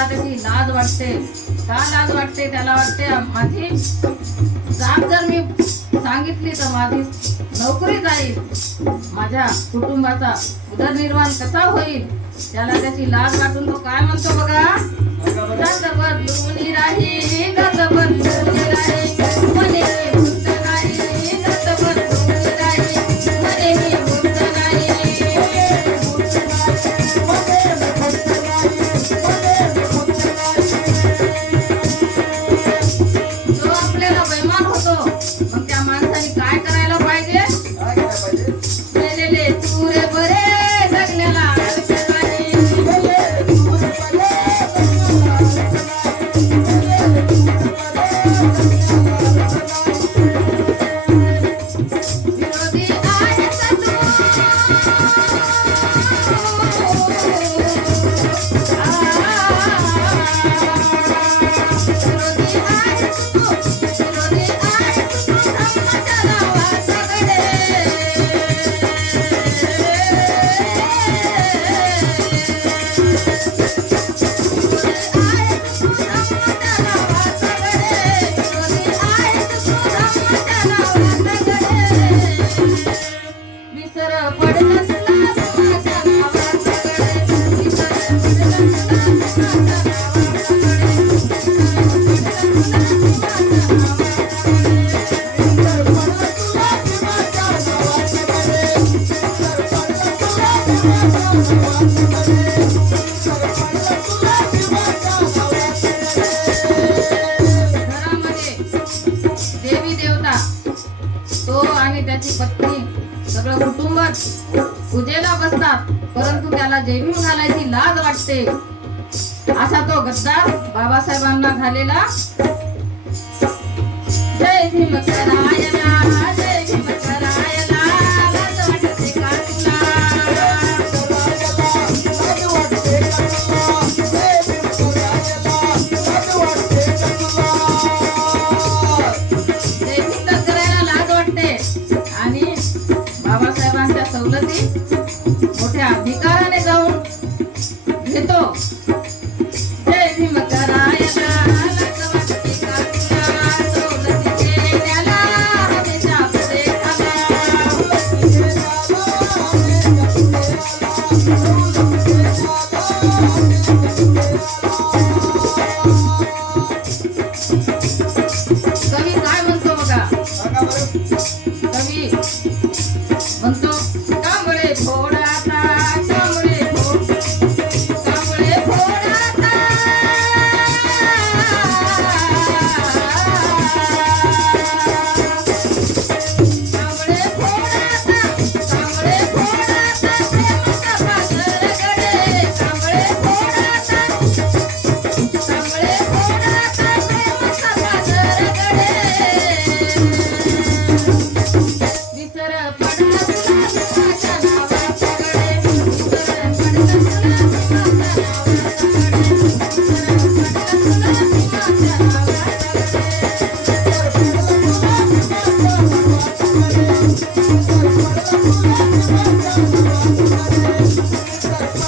त्याला त्याची लाज वाटते. का लाज वाटते त्याला वाटते? माझी जात जर मी सांगितली तर माझी नोकरी जाईल. माझ्या कुटुंबाचा उदरनिर्वाह कसा होईल? त्याला त्याची लाज वाटून तो काय म्हणतो बघा? देवी देवता तो आणि त्याची पत्नी सगळं कुटुंब पूजेला बसतात परंतु त्याला जयभीम घालायची लाज वाटते. असा तो गद्दार बाबासाहेबांना झालेला. जय भीम जय भीम Thank you.